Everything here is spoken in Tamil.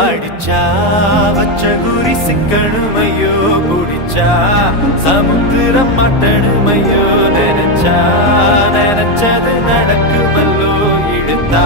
அடிச்சா வச்ச குறி சிக்கணுமையோ குடிச்சா சமுத்திரம் மட்டணுமையோ நினைச்சா நினைச்சது நடக்குமல்லோ இழுத்தா